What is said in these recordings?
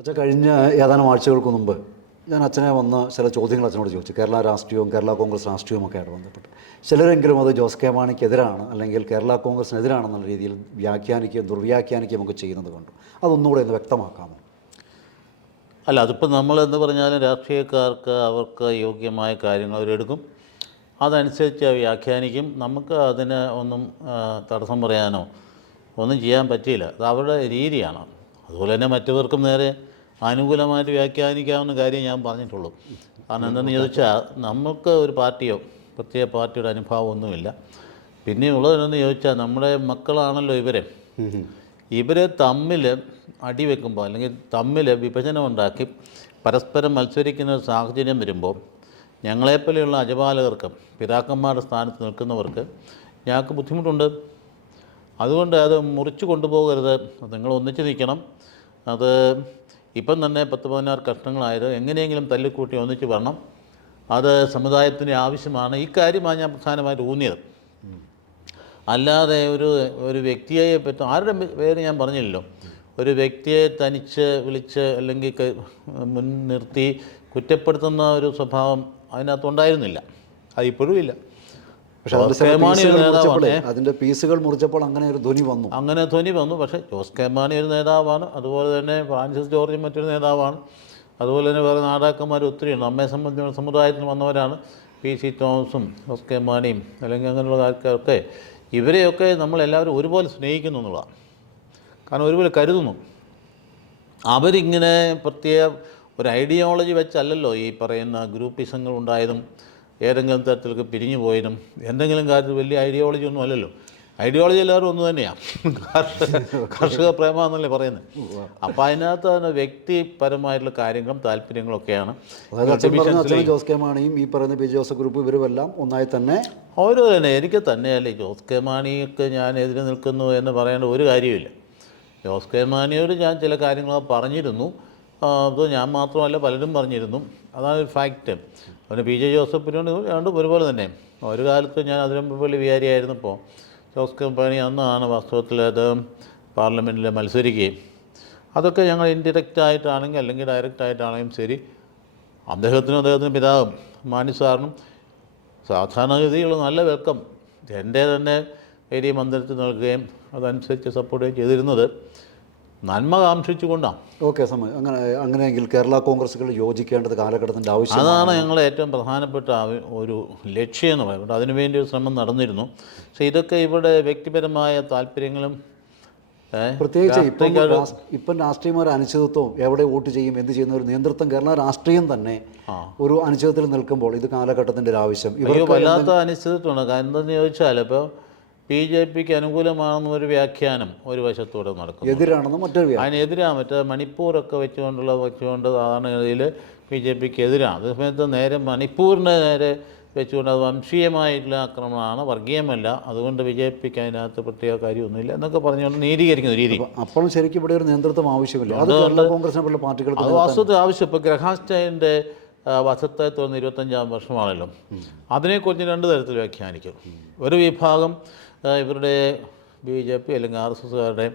അച്ഛൻ കഴിഞ്ഞ ഏതാനും ആഴ്ചകൾക്ക് മുമ്പ് ഞാൻ അച്ഛനെ വന്ന് ചില ചോദ്യങ്ങൾ അച്ഛനോട് ചോദിച്ചു. കേരള രാഷ്ട്രീയവും കേരള കോൺഗ്രസ് രാഷ്ട്രീയവും ഒക്കെ ആയിട്ട് ബന്ധപ്പെട്ട് ചിലരെങ്കിലും അത് ജോസ് കെ മാണിക്കെതിരാണ് അല്ലെങ്കിൽ കേരള കോൺഗ്രസിനെതിരാണെന്നുള്ള രീതിയിൽ വ്യാഖ്യാനിക്കുകയും ദുർവ്യാഖ്യാനിക്കുകയും ഒക്കെ ചെയ്യുന്നത് കണ്ടു. അതൊന്നുകൂടെ ഒന്ന് വ്യക്തമാക്കാമോ? അല്ല, അതിപ്പോൾ നമ്മളെന്ന് പറഞ്ഞാലും രാഷ്ട്രീയക്കാർക്ക് അവർക്ക് യോഗ്യമായ കാര്യങ്ങൾ അവരെടുക്കും, അതനുസരിച്ച് വ്യാഖ്യാനിക്കും. നമുക്ക് അതിന് ഒന്നും തടസ്സം പറയാനോ ഒന്നും ചെയ്യാൻ പറ്റിയില്ല. അത് അവരുടെ രീതിയാണ്. അതുപോലെ തന്നെ മറ്റവർക്കും നേരെ അനുകൂലമായിട്ട് വ്യാഖ്യാനിക്കാവുന്ന കാര്യം ഞാൻ പറഞ്ഞിട്ടുള്ളൂ. കാരണം എന്തെന്ന് ചോദിച്ചാൽ നമുക്ക് ഒരു പാർട്ടിയോ പ്രത്യേക പാർട്ടിയുടെ അനുഭവമൊന്നുമില്ല. പിന്നെയുള്ളതെന്ന് ചോദിച്ചാൽ നമ്മുടെ മക്കളാണല്ലോ ഇവരെ തമ്മിൽ അടിവെക്കുമ്പോൾ അല്ലെങ്കിൽ തമ്മിൽ വിഭജനമുണ്ടാക്കി പരസ്പരം മത്സരിക്കുന്ന ഒരു സാഹചര്യം വരുമ്പോൾ ഞങ്ങളെപ്പോലെയുള്ള അജപാലകർക്ക് പിതാക്കന്മാരുടെ സ്ഥാനത്ത് നിൽക്കുന്നവർക്ക് ഞങ്ങൾക്ക് ബുദ്ധിമുട്ടുണ്ട്. അതുകൊണ്ട് അത് മുറിച്ചു കൊണ്ടുപോകരുത്. നിങ്ങൾ ഒന്നിച്ച് നിൽക്കണം. അത് ഇപ്പം തന്നെ 10-16 കഷ്ണങ്ങളായത് എങ്ങനെയെങ്കിലും തല്ലിക്കൂട്ടി ഒന്നിച്ച് വരണം. അത് സമുദായത്തിൻ്റെ ആവശ്യമാണ്. ഈ കാര്യമാണ് ഞാൻ പ്രധാനമായിട്ട് ഊന്നിയത്. അല്ലാതെ ഒരു വ്യക്തിയെ പറ്റി ആരുടെ പേര് ഞാൻ പറഞ്ഞില്ലല്ലോ. ഒരു വ്യക്തിയെ തനിച്ച് വിളിച്ച് അല്ലെങ്കിൽ മുൻനിർത്തി കുറ്റപ്പെടുത്തുന്ന ഒരു സ്വഭാവം അതിനകത്തുണ്ടായിരുന്നില്ല. അതിപ്പോഴും ഇല്ല. പക്ഷേ അതിൻ്റെ പീസുകൾ മുറിച്ചപ്പോൾ അങ്ങനെ ഒരു ധ്വനി വന്നു. പക്ഷേ ജോസ് കെ മാണി ഒരു നേതാവാണ്. അതുപോലെ തന്നെ ഫ്രാൻസിസ് ജോർജ് മറ്റൊരു നേതാവാണ്. അതുപോലെ തന്നെ വേറെ നാടാക്കന്മാർ ഒത്തിരിയുണ്ട്. നമ്മെ സംബന്ധിച്ച സമുദായത്തിൽ വന്നവരാണ്. PC തോമസും ജോസ് കെ മാണിയും അല്ലെങ്കിൽ അങ്ങനെയുള്ള ആൾക്കാരൊക്കെ ഇവരെയൊക്കെ നമ്മളെല്ലാവരും ഒരുപോലെ സ്നേഹിക്കുന്നു എന്നുള്ളതാണ്. കാരണം ഒരുപോലെ കരുതുന്നു. അവരിങ്ങനെ പ്രത്യേക ഒരു ഐഡിയോളജി വെച്ചല്ലല്ലോ ഈ പറയുന്ന ഗ്രൂപ്പിസങ്ങൾ ഉണ്ടായതും ഏതെങ്കിലും തരത്തിലൊക്കെ പിരിഞ്ഞു പോയതും എന്തെങ്കിലും കാര്യത്തിൽ വലിയ ഐഡിയോളജി ഒന്നും അല്ലല്ലോ. ഐഡിയോളജി എല്ലാവരും ഒന്ന് തന്നെയാണ്. കർഷക പ്രേമ എന്നല്ലേ പറയുന്നത്. അപ്പം അതിനകത്ത് തന്നെ വ്യക്തിപരമായിട്ടുള്ള കാര്യങ്ങളും താല്പര്യങ്ങളൊക്കെയാണ്. ജോസ് കെ മാണിയും ഈ പറയുന്ന പി ജോസഫ് ഗ്രൂപ്പ് ഇവരുമെല്ലാം ഒന്നായി തന്നെ ഓരോ തന്നെ എനിക്ക് തന്നെയല്ലേ ജോസ് കെ മാണിയൊക്കെ ഞാൻ എതിരെ നിൽക്കുന്നു എന്ന് പറയേണ്ട ഒരു കാര്യമില്ല. ജോസ് കെ മാണിയോട് ഞാൻ ചില കാര്യങ്ങളൊക്കെ പറഞ്ഞിരുന്നു. അത് ഞാൻ മാത്രമല്ല പലരും പറഞ്ഞിരുന്നു. അതാണ് ഒരു ഫാക്റ്റ്. പിന്നെ PJ ജോസഫിനോട് രണ്ടും ഒരുപോലെ തന്നെ. ഒരു കാലത്ത് ഞാൻ അതിരമ്പള്ളി വികാരിയായിരുന്നപ്പോൾ ജോസ് കെ മാണി അന്നാണ് വാസ്തവത്തിൽ അത് പാർലമെൻറ്റിൽ മത്സരിക്കുകയും അതൊക്കെ ഞങ്ങൾ ഇൻഡിറക്റ്റായിട്ടാണെങ്കിൽ അല്ലെങ്കിൽ ഡയറക്റ്റായിട്ടാണെങ്കിലും ശരി അദ്ദേഹത്തിനും പിതാവും മാണി സാറിനും സാധാരണഗതിയുള്ള നല്ല വെൽക്കം എൻ്റെ തന്നെ ഏരിയ മന്ദിരത്തിൽ നൽകുകയും അതനുസരിച്ച് സപ്പോർട്ട് ചെയ്തിരുന്നത് നന്മ കാംക്ഷിച്ചുകൊണ്ടാണ്. ഓക്കെ, അങ്ങനെയെങ്കിൽ കേരള കോൺഗ്രസുകൾ യോജിക്കേണ്ടത് കാലഘട്ടത്തിൻ്റെ ആവശ്യം. അതാണ് ഞങ്ങളെ ഏറ്റവും പ്രധാനപ്പെട്ട ഒരു ലക്ഷ്യം എന്ന് പറയുന്നത്. അതിനുവേണ്ടി ഒരു ശ്രമം നടന്നിരുന്നു. പക്ഷേ ഇതൊക്കെ ഇവിടെ വ്യക്തിപരമായ താല്പര്യങ്ങളും പ്രത്യേകിച്ച് ഇപ്പം രാഷ്ട്രീയമായ അനിശ്ചിതത്വവും എവിടെ വോട്ട് ചെയ്യും എന്ത് ചെയ്യുന്ന ഒരു നേതൃത്വം കേരള രാഷ്ട്രീയം തന്നെ ഒരു അനിശ്ചിതത്തിൽ നിൽക്കുമ്പോൾ ഇത് കാലഘട്ടത്തിൻ്റെ ഒരു ആവശ്യം. വല്ലാത്ത അനിശ്ചിതത്വമാണ്. കാരണം എന്താണെന്ന് ചോദിച്ചാൽ ഇപ്പോൾ BJPക്ക് അനുകൂലമാണെന്നൊരു വ്യാഖ്യാനം ഒരു വശത്തൂടെ നടക്കും, എതിരാണെന്ന് മറ്റൊരു അതിനെതിരാണ്. മറ്റേ മണിപ്പൂരൊക്കെ വെച്ചുകൊണ്ട് സാധാരണഗതിയിൽ BJPക്ക് എതിരാണ്. അതേസമയത്ത് നേരെ മണിപ്പൂരിൻ്റെ നേരെ വെച്ചുകൊണ്ട് അത് വംശീയമായിട്ടുള്ള ആക്രമണമാണ്, വർഗീയമല്ല. അതുകൊണ്ട് BJPക്ക് അതിനകത്ത് പ്രത്യേക കാര്യമൊന്നുമില്ല എന്നൊക്കെ പറഞ്ഞുകൊണ്ട് നീതീകരിക്കുന്ന രീതി. അപ്പോൾ ശരിക്കും ഇവിടെ ഒരു നേതൃത്വം ആവശ്യമില്ല. അത് കോൺഗ്രസിനെ പോലുള്ള പാർട്ടികൾക്ക് അത് വാസ്തവത്തിൽ ആവശ്യം. ഇപ്പോൾ ഗ്രഹാസ്റ്റൈൻ്റെ വധത്തെ തുടർന്ന് 25-ാം വർഷമാണല്ലോ. അതിനെക്കുറിച്ച് രണ്ട് തരത്തിൽ വ്യാഖ്യാനിക്കും. ഒരു വിഭാഗം ഇവരുടെ BJP അല്ലെങ്കിൽ RSSകാരുടെ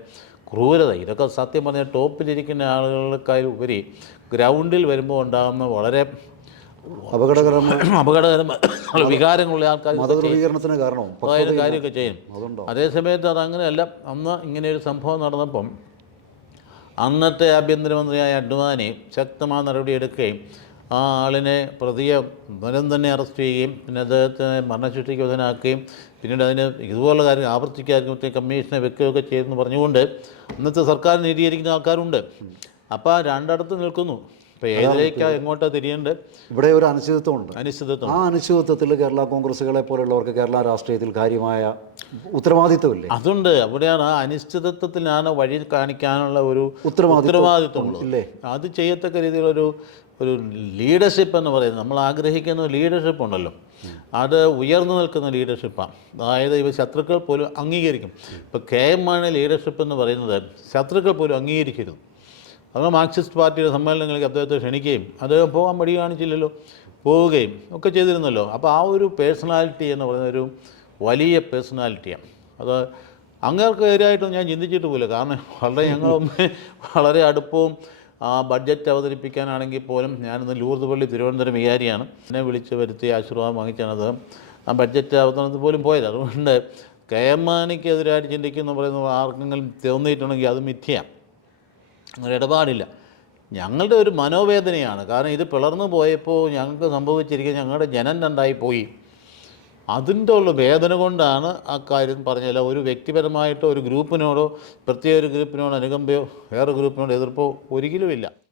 ക്രൂരത, ഇതൊക്കെ സത്യം പറഞ്ഞാൽ ടോപ്പിലിരിക്കുന്ന ആളുകൾക്കായി ഉപരി ഗ്രൗണ്ടിൽ വരുമ്പോൾ ഉണ്ടാകുന്ന വളരെ അപകടകരമായ വികാരങ്ങളുള്ള ആൾക്കാർ കാര്യമൊക്കെ ചെയ്യും. അതേസമയത്ത് അതങ്ങനെയല്ല. അന്ന് ഇങ്ങനെയൊരു സംഭവം നടന്നപ്പം അന്നത്തെ ആഭ്യന്തരമന്ത്രിയായ അഡ്വാനി ശക്തമായ നടപടിയെടുക്കുകയും ആ ആളിനെ പ്രതിയെ ഉടൻ തന്നെ അറസ്റ്റ് ചെയ്യുകയും പിന്നെ അദ്ദേഹത്തിനെ മരണശിക്ഷയ്ക്ക് വിധേയനാക്കുകയും പിന്നീട് അതിന് ഇതുപോലുള്ള കാര്യം ആവർത്തിക്കാതിരിക്കുമ്പോഴത്തേ കമ്മീഷനെ വെക്കുകയൊക്കെ ചെയ്തെന്ന് പറഞ്ഞുകൊണ്ട് അന്നത്തെ സർക്കാർ നീതീകരിക്കുന്ന ആൾക്കാരുണ്ട്. അപ്പോൾ രണ്ടിടത്ത് നിൽക്കുന്നു. ഇപ്പോൾ ഏതിലേക്കാണ് എങ്ങോട്ടാണ് തിരിയേണ്ടത്? ഇവിടെ ഒരു അനിശ്ചിതത്വമുണ്ട്. ആ അനിശ്ചിതത്വത്തിൽ കേരള കോൺഗ്രസുകളെ പോലുള്ളവർക്ക് കേരള രാഷ്ട്രീയത്തിൽ കാര്യമായ ഉത്തരവാദിത്വമില്ലേ? അതുണ്ട്. അവിടെയാണ് ആ അനിശ്ചിതത്വത്തിനാണ് വഴി കാണിക്കാനുള്ള ഒരു ഉത്തരവാദിത്വമുള്ളത്. അത് ചെയ്യത്തക്ക രീതിയിലൊരു ലീഡർഷിപ്പ് എന്ന് പറയുന്നത് നമ്മൾ ആഗ്രഹിക്കുന്ന ലീഡർഷിപ്പ് ഉണ്ടല്ലോ, അത് ഉയർന്നു നിൽക്കുന്ന ലീഡർഷിപ്പാണ്. അതായത് ഇവ ശത്രുക്കൾ പോലും അംഗീകരിക്കും. ഇപ്പോൾ KM മാണി ലീഡർഷിപ്പ് എന്ന് പറയുന്നത് ശത്രുക്കൾ പോലും അംഗീകരിക്കരുത്. അത് മാർക്സിസ്റ്റ് പാർട്ടിയുടെ സമ്മേളനങ്ങൾക്ക് അദ്ദേഹത്തെ ക്ഷണിക്കുകയും അദ്ദേഹം പോകാൻ മടി കാണിച്ചില്ലല്ലോ, പോവുകയും ഒക്കെ ചെയ്തിരുന്നല്ലോ. അപ്പോൾ ആ ഒരു പേഴ്സണാലിറ്റി എന്ന് പറയുന്ന ഒരു വലിയ പേഴ്സണാലിറ്റിയാണ്. അത് അങ്ങേർക്ക് എതിരായിട്ടും ഞാൻ ചിന്തിച്ചിട്ട് പോലും. കാരണം ഞങ്ങളൊന്ന് വളരെ അടുപ്പവും ആ ബഡ്ജറ്റ് അവതരിപ്പിക്കാനാണെങ്കിൽ പോലും ഞാനിന്ന് ലൂർദ് പള്ളി തിരുവനന്തപുരം വികാരിയാണ്. എന്നെ വിളിച്ച് വരുത്തി ആശീർവാദം വാങ്ങിച്ചാണ് അത് ആ ബഡ്ജറ്റ് അവതരണത്തിൽ പോലും പോയത്. അതുകൊണ്ട് കെ എം മാണിക്കെതിരായിട്ട് ചിന്തിക്കുമെന്ന് പറയുന്നത് ആർക്കെങ്കിലും തോന്നിയിട്ടുണ്ടെങ്കിൽ അത് മിഥ്യയാണ്, ഒരിടപാടില്ല. ഞങ്ങളുടെ ഒരു മനോവേദനയാണ്. കാരണം ഇത് പിളർന്നു പോയപ്പോൾ ഞങ്ങൾക്ക് സംഭവിച്ചിരിക്കുന്നത് ഞങ്ങളുടെ ജനം രണ്ടായി പോയി. അതിൻ്റെ ഉള്ള വേദന കൊണ്ടാണ് ആ കാര്യം പറഞ്ഞില്ല. ഒരു വ്യക്തിപരമായിട്ടോ ഒരു ഗ്രൂപ്പിനോടോ പ്രത്യേക ഒരു ഗ്രൂപ്പിനോട് അനുകമ്പയോ വേറെ ഗ്രൂപ്പിനോട് എതിർപ്പോ ഒരിക്കലുമില്ല.